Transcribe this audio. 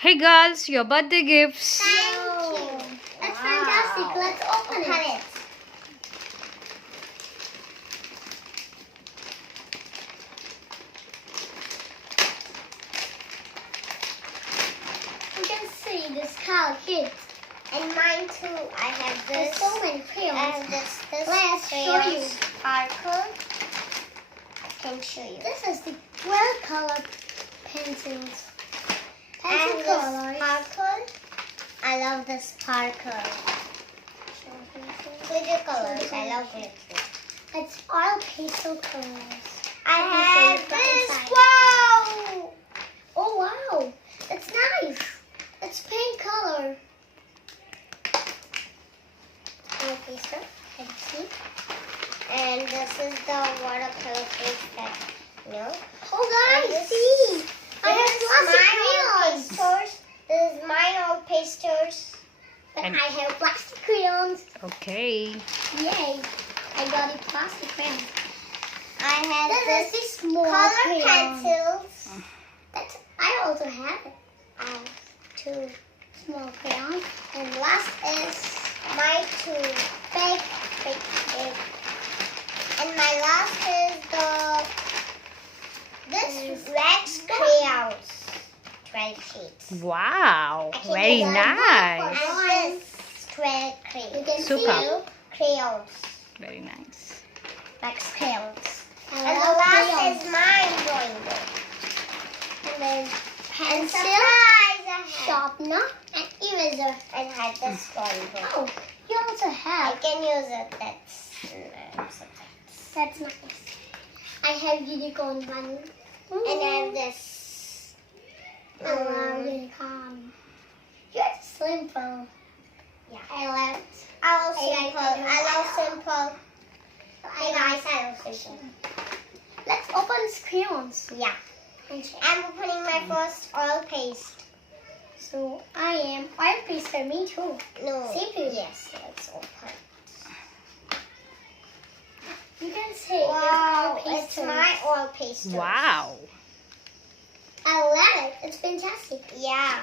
Hey girls, your birthday gifts. Thank you. That's fantastic. Let's open it. You can see this color kit. And mine too. I have There's this. so many crayons. I have this. Let's show you. Sparkle. I can show you. This is the 12 color pencils. Pencil And colors. the sparkle. I love the sparkle. Glitter colors. I love glitter. It's all pastel colors. I Okay, have so this. inside. Wow! Oh wow, that's nice. It's pink color. Okay, sir. Let's see. And this is the watercolor paste that, Oh And guys, this- see. I This have is lots of my old crayons. pastors. This is my old pastors. But And- I have plastic crayons. Okay. Yay. I got a plastic crayon. I have This is this the small color crayon. pencils. I also have it. I have two. Small crayon. And last is my two big. And my last is this Rex crayons. 12 sheets. Wow. I can Very use that nice. And this 12 You crayons. can Super. see. Crayons. Very nice. Rex crayons. I And the love last crayons. is mine drawing book. And then And pencil, surprise, I have. sharpener, and eraser. And had this drawing book. Oh, you also I have. can use it. Sometimes. That's nice. I have unicorn one. And I have this. I love unicorn. You're simple. Yeah. I love. I love I simple. like it. I love simple. Hey guys, I I love simple. Let's open these crayons. Yeah. And check. I'm opening my first oil paste. So I am oil paster. Me too. No. Simple. Yes, let's open. You can say Wow, oil it's paster. my oil paste. Wow. I love it. It's fantastic. Yeah.